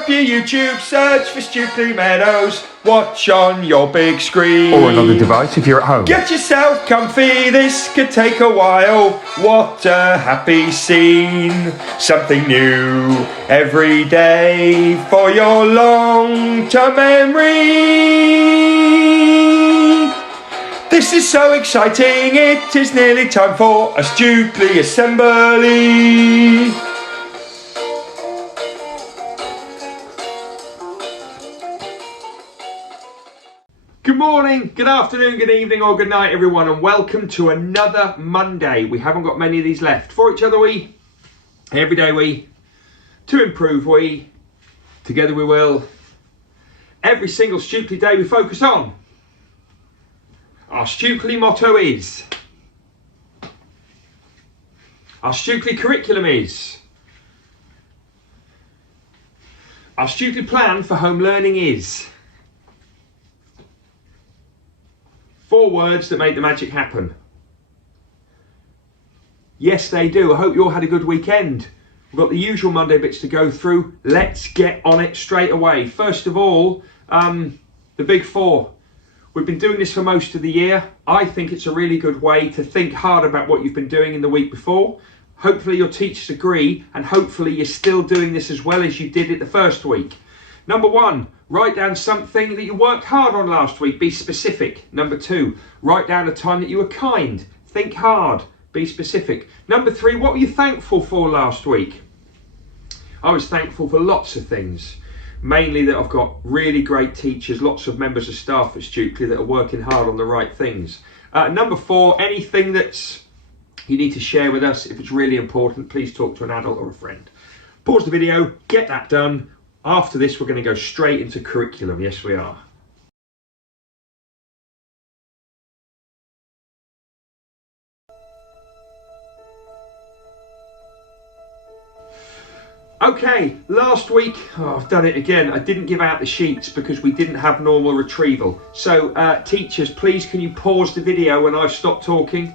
up your YouTube, search for Stukeley Meadows, watch on your big screen. Or another device if you're at home. Get yourself comfy, this could take a while. What a happy scene. Something new every day for your long-term memory. This is so exciting, it is nearly time for a Stukeley assembly. Good morning, good afternoon, good evening or good night everyone, and welcome to another Monday. We haven't got many of these left. For each other we, every day we, to improve we, together we will. Every single Stukeley day we focus on. Our Stukeley motto is, our Stukeley curriculum is, our Stukeley plan for home learning is. 4 words that make the magic happen. Yes, they do. I hope you all had a good weekend. We've got the usual Monday bits to go through. Let's get on it straight away. First of all, the big 4. We've been doing this for most of the year. I think it's a really good way to think hard about what you've been doing in the week before. Hopefully your teachers agree, and hopefully you're still doing this as well as you did it the first week. Number 1, write down something that you worked hard on last week. Be specific. Number 2, write down a time that you were kind. Think hard. Be specific. Number 3, what were you thankful for last week? I was thankful for lots of things. Mainly that I've got really great teachers, lots of members of staff at Stukeley that are working hard on the right things. Number 4, anything that's you need to share with us. If it's really important, please talk to an adult or a friend. Pause the video, get that done. After this, we're going to go straight into curriculum. Yes, we are. Okay, last week, I've done it again. I didn't give out the sheets because we didn't have normal retrieval. So, teachers, please can you pause the video when I've stopped talking?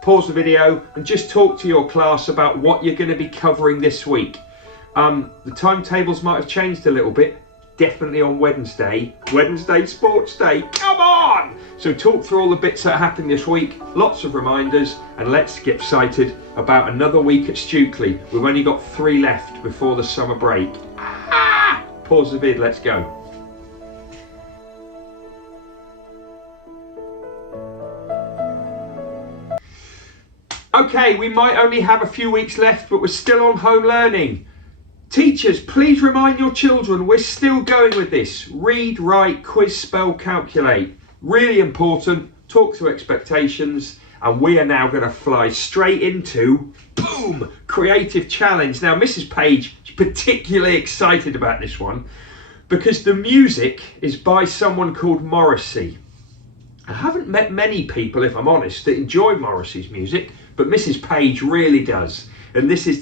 Pause the video and just talk to your class about what you're going to be covering this week. The timetables might have changed a little bit. Definitely on Wednesday sports day, come on! So talk through all the bits that are happening this week, lots of reminders, and let's get excited about another week at Stukeley. We've only got 3 left before the summer break. Pause the vid, let's go. Okay, we might only have a few weeks left, but we're still on home learning. Teachers, please remind your children we're still going with this. Read, write, quiz, spell, calculate. Really important. Talk to expectations. And we are now going to fly straight into, boom, creative challenge. Now, Mrs. Page is particularly excited about this one because the music is by someone called Morrissey. I haven't met many people, if I'm honest, that enjoy Morrissey's music, but Mrs. Page really does. And she's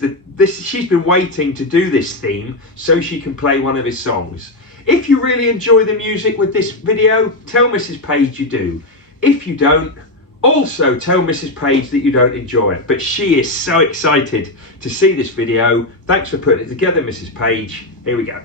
been waiting to do this theme so she can play one of his songs. If you really enjoy the music with this video, tell Mrs. Page you do. If you don't, also tell Mrs. Page that you don't enjoy it. But she is so excited to see this video. Thanks for putting it together, Mrs. Page. Here we go.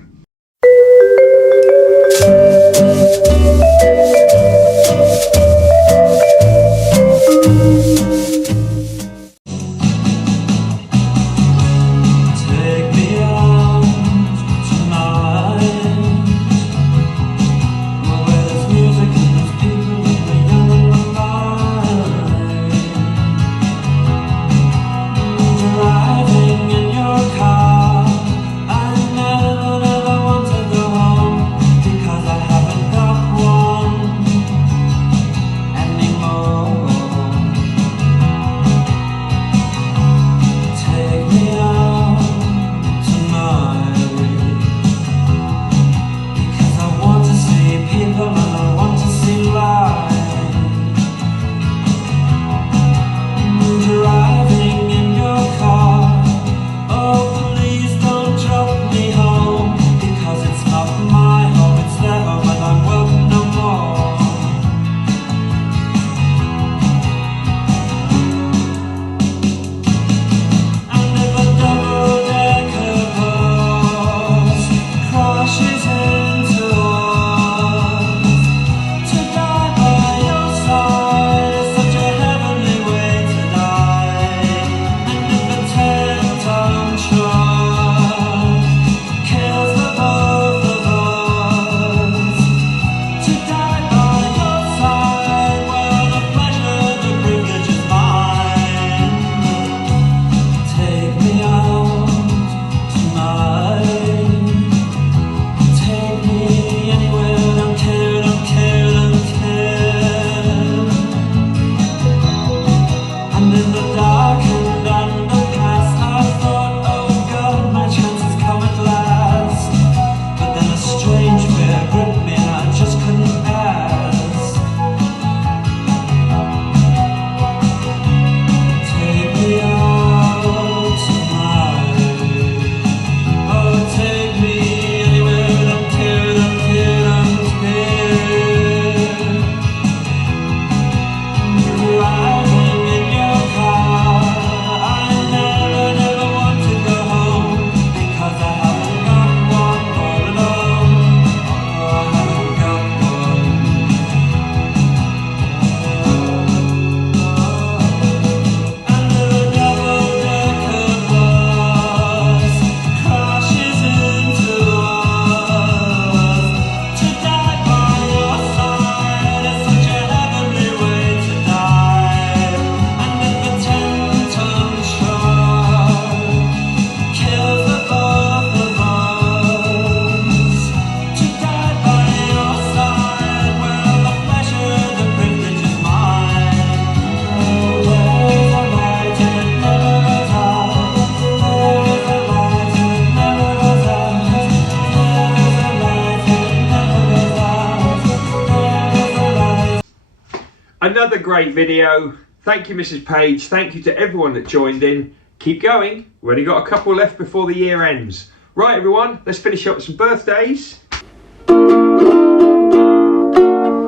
Another great video. Thank you, Mrs. Page. Thank you to everyone that joined in. Keep going. We've only got a couple left before the year ends. Right, everyone, let's finish up with some birthdays.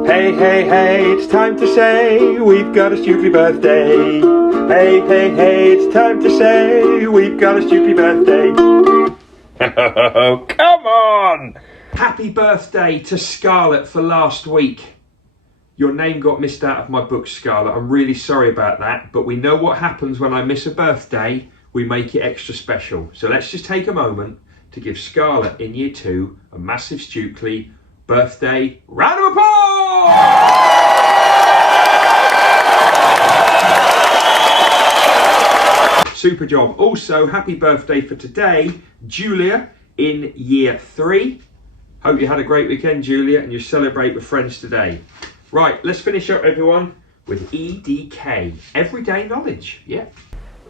Hey, hey, hey, it's time to say we've got a Stukeley birthday. Hey, hey, hey, it's time to say we've got a Stukeley birthday. Oh, come on! Happy birthday to Scarlett for last week. Your name got missed out of my book, Scarlett. I'm really sorry about that, but we know what happens when I miss a birthday. We make it extra special. So let's just take a moment to give Scarlett in year 2 a massive Stukeley birthday round of applause! Super job. Also, happy birthday for today, Julia in year 3. Hope you had a great weekend, Julia, and you celebrate with friends today. Right, let's finish up, everyone, with EDK, everyday knowledge. Yeah.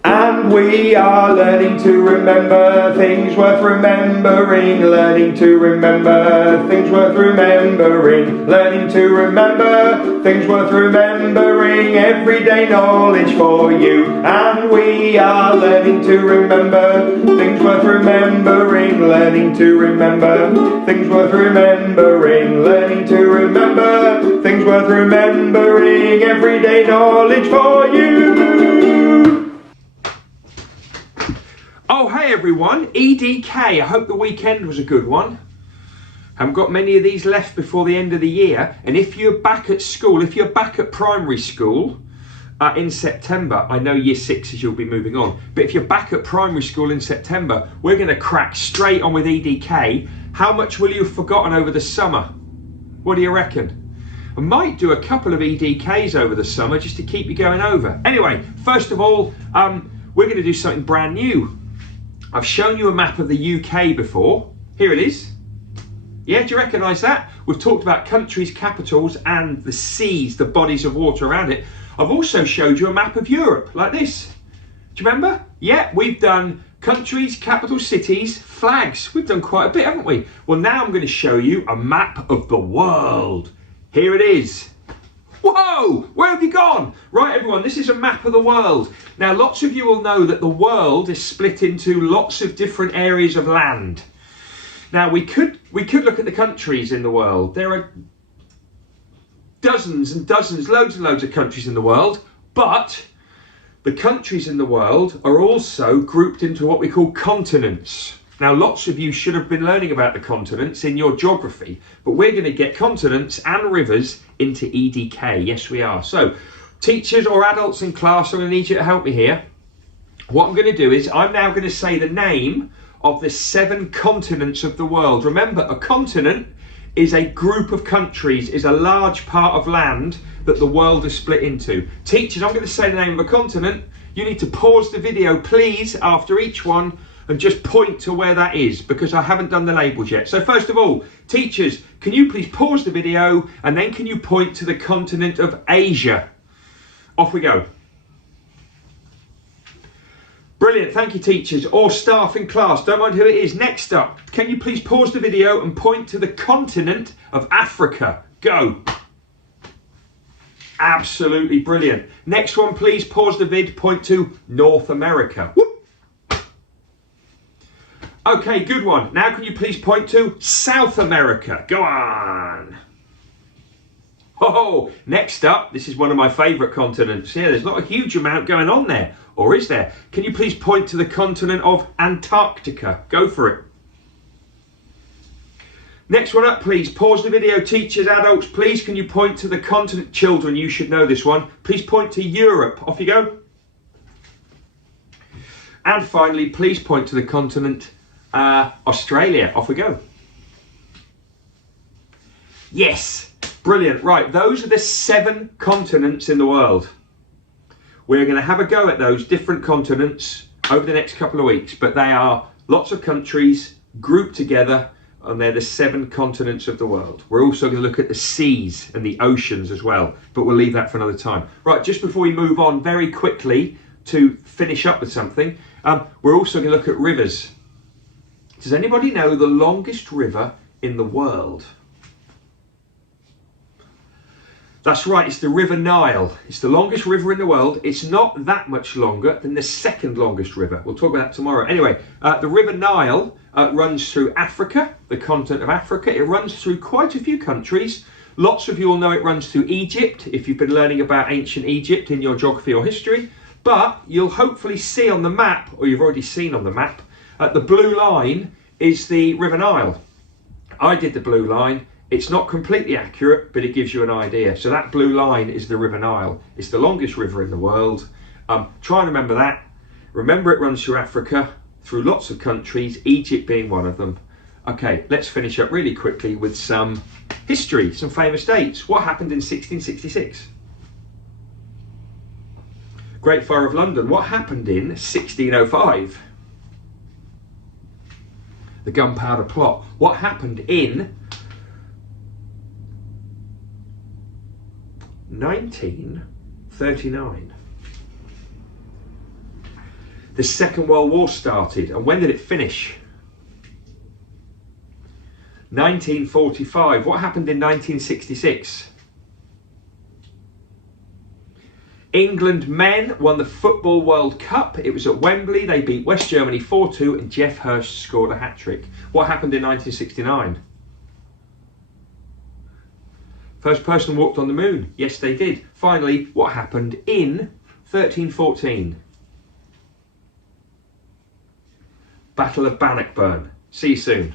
And we are learning to remember things worth remembering, learning to remember things worth remembering, learning to remember things worth remembering, everyday knowledge for you. And we are learning to remember things worth remembering, learning to remember things worth remembering, learning to remember things worth remembering, everyday knowledge for you. Oh, hey everyone, EDK. I hope the weekend was a good one. Haven't got many of these left before the end of the year. And if you're back at school, if you're back at primary school in September, I know year 6s you'll be moving on, but if you're back at primary school in September, we're going to crack straight on with EDK. How much will you have forgotten over the summer? What do you reckon? I might do a couple of EDKs over the summer just to keep you going over. Anyway, first of all, we're going to do something brand new. I've shown you a map of the UK before. Here it is. Yeah, do you recognise that? We've talked about countries, capitals and the seas, the bodies of water around it. I've also showed you a map of Europe, like this. Do you remember? Yeah, we've done countries, capital cities, flags. We've done quite a bit, haven't we? Well, now I'm going to show you a map of the world. Here it is. Whoa, where have you gone? Right, everyone, this is a map of the world. Now, lots of you will know that the world is split into lots of different areas of land. Now, we could look at the countries in the world. There are dozens and dozens, loads and loads of countries in the world, but the countries in the world are also grouped into what we call continents. Now, lots of you should have been learning about the continents in your geography, but we're going to get continents and rivers into EDK. Yes, we are. So, teachers or adults in class, I'm going to need you to help me here. What I'm going to do is I'm now going to say the name of the 7 continents of the world. Remember, a continent is a group of countries, is a large part of land that the world is split into. Teachers, I'm going to say the name of a continent. You need to pause the video, please, after each one, and just point to where that is, because I haven't done the labels yet. So first of all, teachers, can you please pause the video and then can you point to the continent of Asia? Off we go. Brilliant, thank you teachers, or staff in class, don't mind who it is. Next up, can you please pause the video and point to the continent of Africa? Go. Absolutely brilliant. Next one, please pause the vid, point to North America. Whoop. Okay, good one. Now can you please point to South America? Go on. Oh, next up, this is one of my favourite continents. Yeah, there's not a huge amount going on there, or is there? Can you please point to the continent of Antarctica? Go for it. Next one up, please. Pause the video. Teachers, adults, please can you point to the continent? Children, you should know this one. Please point to Europe. Off you go. And finally, please point to the continent Australia. Off we go. Yes, brilliant. Right, those are the 7 continents in the world. We're going to have a go at those different continents over the next couple of weeks, but they are lots of countries grouped together, and they're the 7 continents of the world. We're also going to look at the seas and the oceans as well, but we'll leave that for another time. Right, just before we move on very quickly to finish up with something, we're also going to look at rivers. Does anybody know the longest river in the world? That's right, it's the River Nile. It's the longest river in the world. It's not that much longer than the second longest river. We'll talk about that tomorrow. Anyway, the River Nile runs through Africa, the continent of Africa. It runs through quite a few countries. Lots of you will know it runs through Egypt, if you've been learning about ancient Egypt in your geography or history. But you'll hopefully see on the map, or you've already seen on the map, the blue line is the River Nile. I did the blue line. It's not completely accurate, but it gives you an idea. So that blue line is the River Nile. It's the longest river in the world. Try and remember that. Remember it runs through Africa, through lots of countries, Egypt being one of them. Okay, let's finish up really quickly with some history, some famous dates. What happened in 1666? Great Fire of London. What happened in 1605? The Gunpowder Plot. What happened in 1939? The Second World War started, and when did it finish? 1945. What happened in 1966? England men won the Football World Cup. It was at Wembley. They beat West Germany 4-2 and Jeff Hurst scored a hat-trick. What happened in 1969? First person walked on the moon. Yes, they did. Finally, what happened in 1314? Battle of Bannockburn. See you soon.